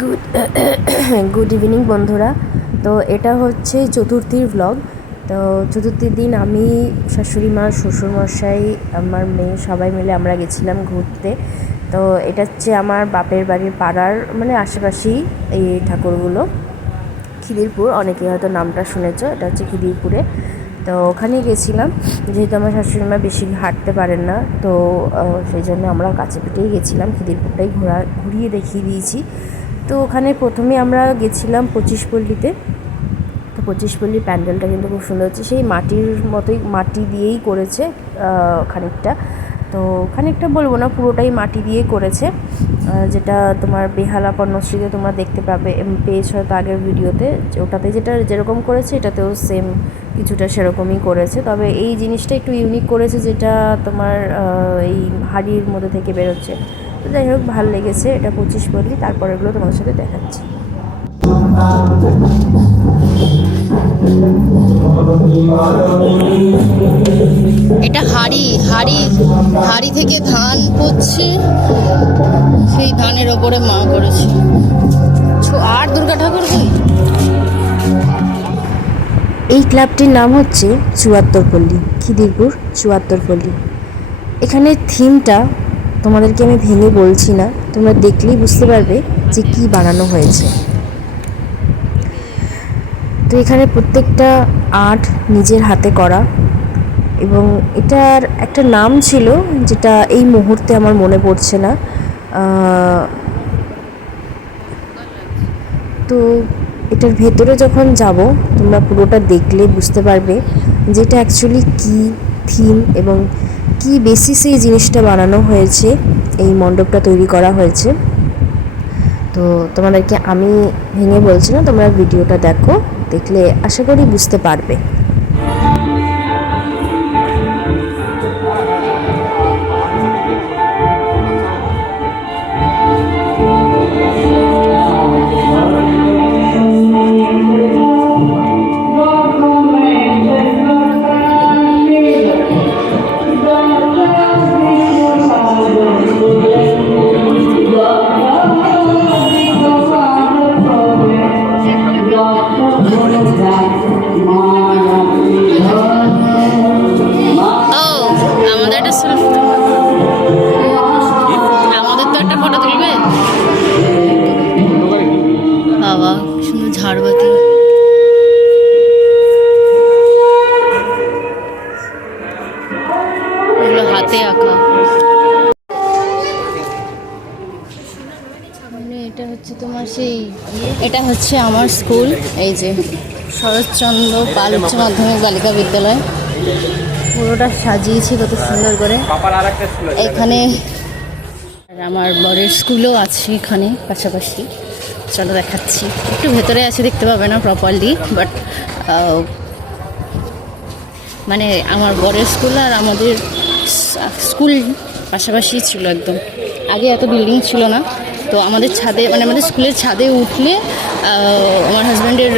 Good good evening বন্ধুরা। তো এটা হচ্ছে চতুর্থীর ব্লগ। তো চতুর্থীর দিন আমি, শাশুড়ি মা, শ্বশুরমশাই, আমার মেয়ে সবাই মিলে আমরা গেছিলাম ঘুরতে। তো এটা হচ্ছে আমার বাপের বাড়ির পাড়ার মানে আশেপাশেই এই ঠাকুরগুলো। খিদিরপুর, অনেকে হয়তো নামটা শুনেছ, এটা হচ্ছে খিদিরপুরে। তো ওখানে গেছিলাম, যেহেতু আমার শাশুড়ি মা বেশি হাঁটতে পারেন না, তো সেই জন্য আমরা কাছে পিঠেই গেছিলাম, খিদিরপুরটাই ঘুরিয়ে দেখিয়ে দিয়েছি। তো ওখানে প্রথমে আমরা গেছিলাম 25পল্লীতে। তো 25পল্লীর প্যান্ডেলটা কিন্তু খুব সুন্দর হচ্ছে, সেই মাটির মতোই, মাটি দিয়েই করেছে খানিকটা। তো খানিকটা বলবো না, পুরোটাই মাটি দিয়ে করেছে, যেটা তোমার বেহালা পণ্যশ্রীতে তোমরা দেখতে পেয়েছ হয়তো আগের ভিডিওতে। ওটাতে যেটা যেরকম করেছে এটাতেও সেম কিছুটা সেরকমই করেছে, তবে এই জিনিসটা একটু ইউনিক করেছে, যেটা তোমার এই হাড়ির মধ্যে থেকে বেরোচ্ছে। তো যাই হোক, ভালো লেগেছে। এটা 25পল্লী, তারপরেগুলো তোমাদের সাথে দেখাচ্ছি। এটা হাড়ি হাড়ি হাড়ি থেকে ধান পড়ছে, সেই ধানের ওপরে মা করেছে। আর দুর্গা ঠাকুর কই? এই ক্লাবটির নাম হচ্ছে 74পল্লী, খিদিরপুর 74পল্লী। এখানে থিমটা তোমাদেরকে আমি ভেঙে বলছি না, তোমরা দেখলেই বুঝতে পারবে যে কি বানানো হয়েছে। তো এখানে প্রত্যেকটা আর্ট নিজের হাতে করা, এবং এটার একটা নাম ছিল যেটা এই মুহূর্তে আমার মনে পড়ছে না। তো এটার ভেতরে যখন যাব, তোমরা পুরোটা দেখলে বুঝতে পারবে যে এটা অ্যাকচুয়ালি কী থিম এবং কী বেসিসে এই জিনিসটা বানানো হয়েছে, এই মণ্ডপটা তৈরি করা হয়েছে। তো তোমাদেরকে আমি ভেঙে বলছি না, তোমরা ভিডিওটা দেখো, দেখলে আশা করি বুঝতে পারবে। আমাদের তো একটা ফটো তুলবে বাবা, সুন্দর ঝাড়বাতি। এগুলো হাতে আঁকা। এটা হচ্ছে তোমার সেই, এটা হচ্ছে আমার স্কুল, এই যে শরৎচন্দ্র পাল উচ্চ মাধ্যমিক বালিকা বিদ্যালয়। পুরোটা সাজিয়েছি কত সুন্দর করে। এখানে আমার বরের স্কুলও আছে এখানে পাশাপাশি, চলো দেখাচ্ছি। একটু ভেতরে আছে, দেখতে পাবে না প্রপারলি, বাট মানে আমার বরের স্কুল আর আমাদের স্কুল পাশাপাশি ছিল একদম। আগে এত বিল্ডিং ছিল না, তো আমাদের ছাদে, মানে আমাদের স্কুলের ছাদে উঠলে আমার হাজব্যান্ডের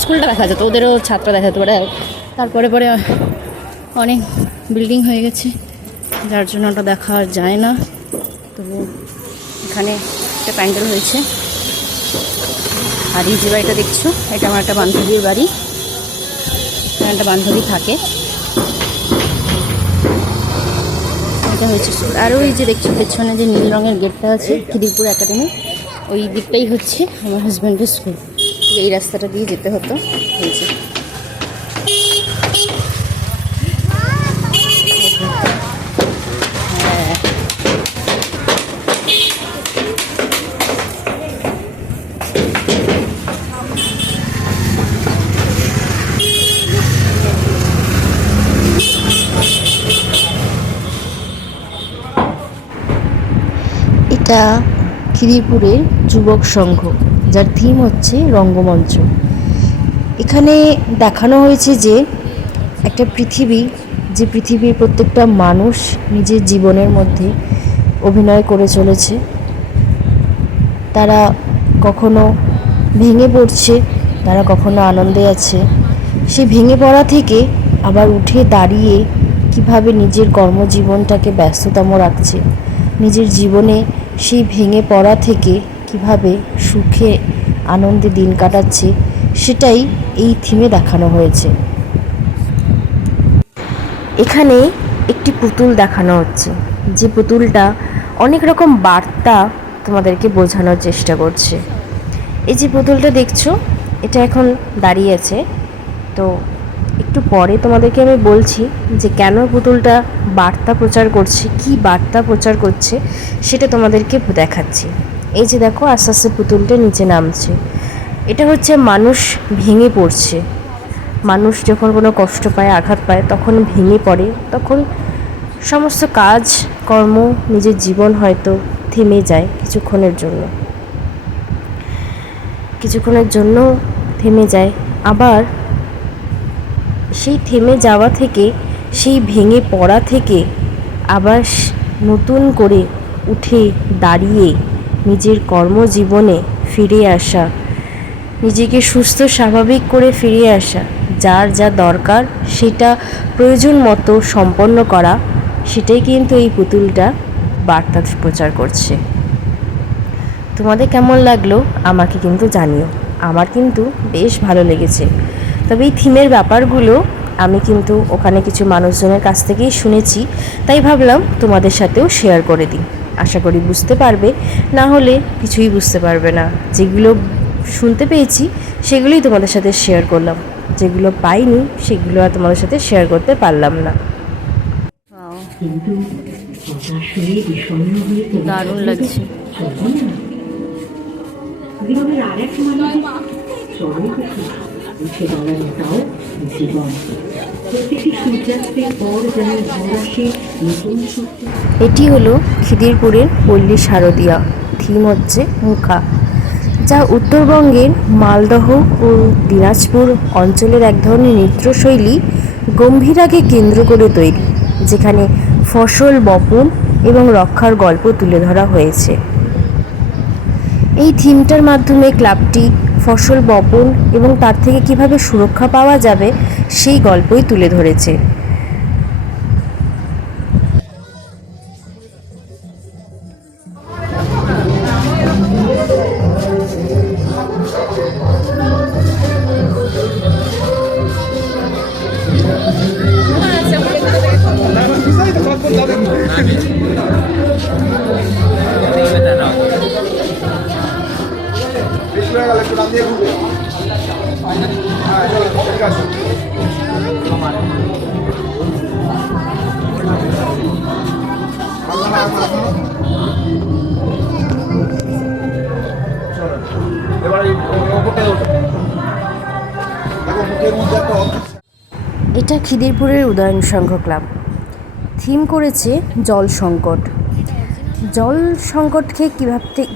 স্কুলটা দেখা যেত, ওদেরও ছাদটা দেখা যেত। তারপরে পরে অনেক বিল্ডিং হয়ে গেছে, যার জন্য ওটা দেখা যায় না। তবু এখানে একটা প্যান্ডেল হয়েছে। আর এই যে বাড়িটা দেখছো, এটা আমার একটা বান্ধবীর বাড়ি, এখানে একটা বান্ধবী থাকে। এটা হয়েছে, আর ওই যে দেখছো পেছনে যে নীল রঙের গেটটা আছে, খিদিরপুর একাডেমি, ওই দিকটাই হচ্ছে আমার হাজব্যান্ডের স্কুল। এই রাস্তাটা দিয়ে যেতে হতো। এই যে এটা খিদিরপুরের যুবক সংঘ, যার থিম হচ্ছে রঙ্গমঞ্চ। এখানে দেখানো হয়েছে যে একটা পৃথিবী, যে পৃথিবীর প্রত্যেকটা মানুষ নিজের জীবনের মধ্যে অভিনয় করে চলেছে। তারা কখনো ভেঙে পড়ছে, তারা কখনো আনন্দে আছে। সেই ভেঙে পড়া থেকে আবার উঠে দাঁড়িয়ে কিভাবে নিজের কর্মজীবনটাকে ব্যস্ততম রাখছে, নিজের জীবনে সেই ভেঙে পড়া থেকে কিভাবে সুখে আনন্দে দিন কাটাচ্ছে সেটাই এই থিমে দেখানো হয়েছে। এখানে একটি পুতুল দেখানো হচ্ছে, যে পুতুলটা অনেক রকম বার্তা তোমাদেরকে বোঝানোর চেষ্টা করছে। এই যে পুতুলটা দেখছো, এটা এখন দাঁড়িয়ে আছে, তো একটু পরে তোমাদেরকে আমি বলছি যে কেন পুতুলটা বার্তা প্রচার করছে, কি বার্তা প্রচার করছে সেটা তোমাদেরকে দেখাচ্ছি। এই যে দেখো আস্তে আস্তে পুতুলটা নিচে নামছে, এটা হচ্ছে মানুষ ভেঙে পড়ছে। মানুষ যখন কোনো কষ্ট পায়, আঘাত পায়, তখন ভেঙে পড়ে, তখন সমস্ত কাজ কর্ম, নিজের জীবন হয়তো থেমে যায় কিছুক্ষণের জন্য থেমে যায়। আবার সেই থেমে যাওয়া থেকে, সেই ভেঙে পড়া থেকে আবার নতুন করে উঠে দাঁড়িয়ে নিজের কর্মজীবনে ফিরে আসা, নিজেকে সুস্থ স্বাভাবিক করে ফিরে আসা, যার যা দরকার সেটা প্রয়োজন মতো সম্পন্ন করা, সেটাই কিন্তু এই পুতুলটা বার্তা প্রচার করছে। তোমাদের কেমন লাগলো আমাকে কিন্তু জানিও, আমার কিন্তু বেশ ভালো লেগেছে। তবে এই থিমের ব্যাপারগুলো আমি কিন্তু ওখানে কিছু মানুষজনের কাছ থেকেই শুনেছি, তাই ভাবলাম তোমাদের সাথেও শেয়ার করে দিই। আশা করি বুঝতে পারবে, না হলে কিছুই বুঝতে পারবে না। যেগুলো শুনতে পেয়েছি সেগুলোই তোমাদের সাথে শেয়ার করলাম, যেগুলো পাইনি সেগুলো আর তোমাদের সাথে শেয়ার করতে পারলাম না। কিন্তু হতাশয়ে বিষণ্ণ হয়ে দারুণ লাগছে। জীবনের আরেক মানে চরম উঠে দাঁড়ানোটাও জীবন। প্রত্যেকটি সূর্যাস্তের পর যেন ভোর আসে নতুন শক্তি। এটি হলো খিদিরপুরের পল্লী শারদিয়া, থিম হচ্ছে মুখা, যা উত্তরবঙ্গের মালদহ ও দিনাজপুর অঞ্চলের এক ধরনের নৃত্যশৈলী গম্ভীরাকে কেন্দ্র করে তৈরি, যেখানে ফসল বপন এবং রক্ষার গল্প তুলে ধরা হয়েছে। এই থিমটার মাধ্যমে ক্লাবটি ফসল বপন এবং তার থেকে কিভাবে সুরক্ষা পাওয়া যাবে সেই গল্পই তুলে ধরেছে। এটা খিদিরপুরের উদয়ন সংঘ ক্লাব থিম করেছে জল সংকট। জল সংকটকে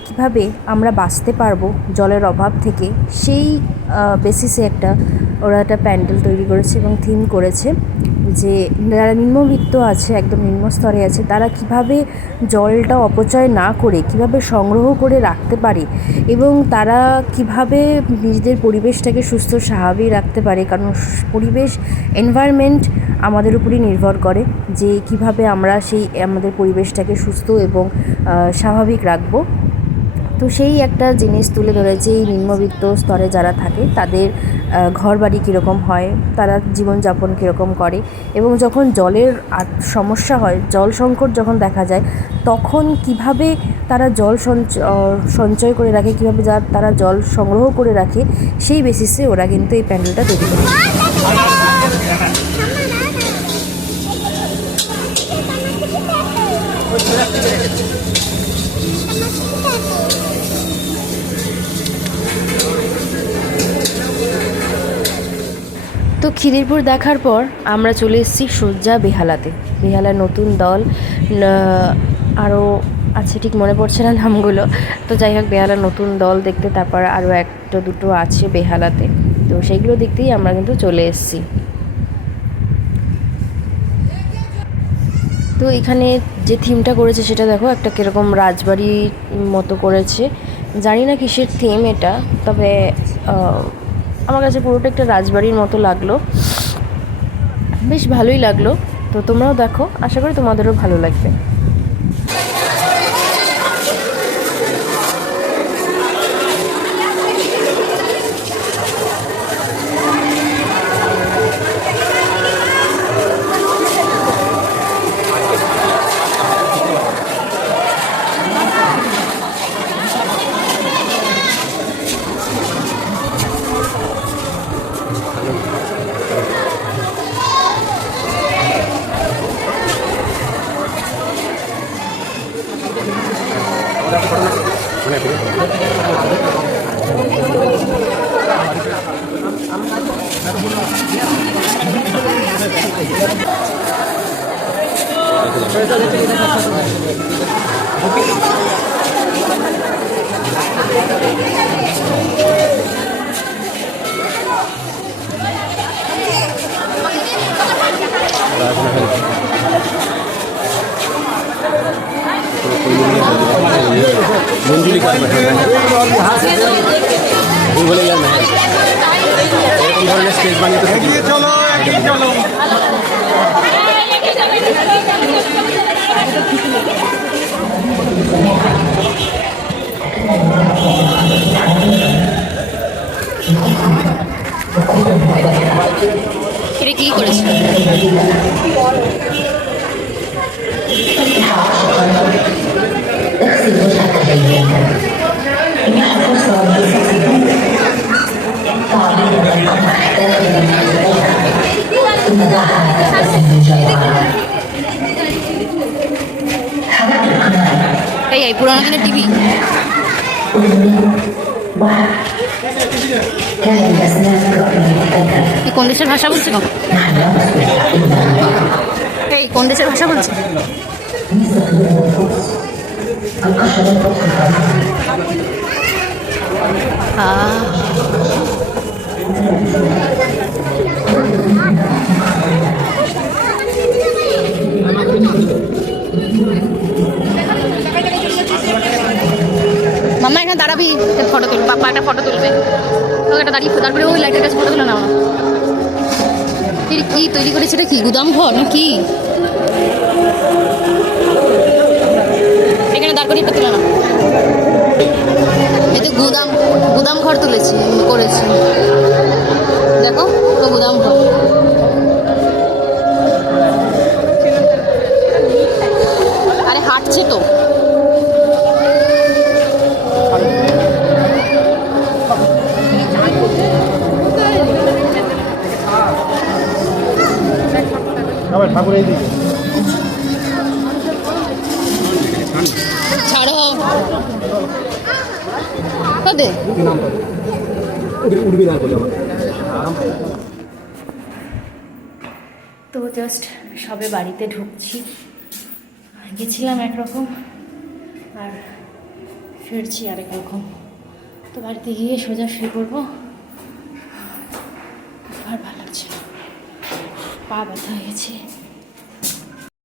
কীভাবে আমরা বাঁচতে পারবো জলের অভাব থেকে, সেই বেসিসে ওরা একটা প্যান্ডেল তৈরি করেছে এবং থিম করেছে যে যারা নিম্নবিত্ত আছে, একদম নিম্ন স্তরে আছে, তারা কিভাবে জলটা অপচয় না করে কিভাবে সংগ্রহ করে রাখতে পারে এবং তারা কিভাবে নিজেদের পরিবেশটাকে সুস্থ স্বাভাবিক রাখতে পারে। কারণ পরিবেশ, এনভায়রনমেন্ট আমাদের উপরই নির্ভর করে যে কিভাবে আমরা সেই আমাদের পরিবেশটাকে সুস্থ এবং স্বাভাবিক রাখবো। তো সেই একটা জিনিস তুলে ধরেছে এই নিম্নবিত্ত স্তরে যারা থাকে তাদের ঘর বাড়ি কীরকম হয়, তারা জীবনযাপন কীরকম করে, এবং যখন জলের সমস্যা হয়, জল সংকট যখন দেখা যায়, তখন কিভাবে তারা জল সঞ্চয় করে রাখে, কীভাবে তারা জল সংগ্রহ করে রাখে, সেই বেসিসে ওরা কিন্তু এই প্যান্ডেলটা তৈরি করে। তো খিদিরপুর দেখার পর আমরা চলে এসেছি সোজা বেহালাতে। বেহালার নতুন দল আরও আছে, ঠিক মনে পড়ছে না নামগুলো। তো যাই হোক, বেহালার নতুন দল দেখতে, তারপর আরও একটা দুটো আছে বেহালাতে, তো সেইগুলো দেখতেই আমরা কিন্তু চলে এসেছি। তো এখানে যে থিমটা করেছে সেটা দেখো, একটা কীরকম রাজবাড়ির মতো করেছে, জানি না কিসের থিম এটা, তবে আমার কাছে পুরোটা একটা রাজবাড়ির মতো লাগলো, বেশ ভালোই লাগলো। তো তোমরাও দেখো, আশা করি তোমাদেরও ভালো লাগবে। এটা কি করেছে? এই পুরানো দিনের টিভি। কোন দেশের ভাষা বলছে? এই কোন দেশের ভাষা বলছে? মাম্মা এখানে দাঁড়াবি, ফটো তুলবে, পাপা একটা ফটো তুলবে, একটা দাঁড়িয়ে তারপরে ওই লাইটের কাছে ফটো তুলে নাও। কি তৈরি করেছে? এটা কি গুদাম ঘর না কি? এখানে দাঁড় করে তুলে নাও। এই তো গুদাম ঘর তুলেছি করেছি, দেখো পুরো গুদাম ঘর। আরে হাঁটছে তো। ছাড়ো তো জাস্ট সবে বাড়িতে ঢুকছি, গেছিলাম একরকম আর ফিরছি আরেক রকম। তো বাড়িতে গিয়ে সোজা শুয়ে পড়বো, আর ভালো লাগছে না, পা ব্যথা হয়ে গেছে।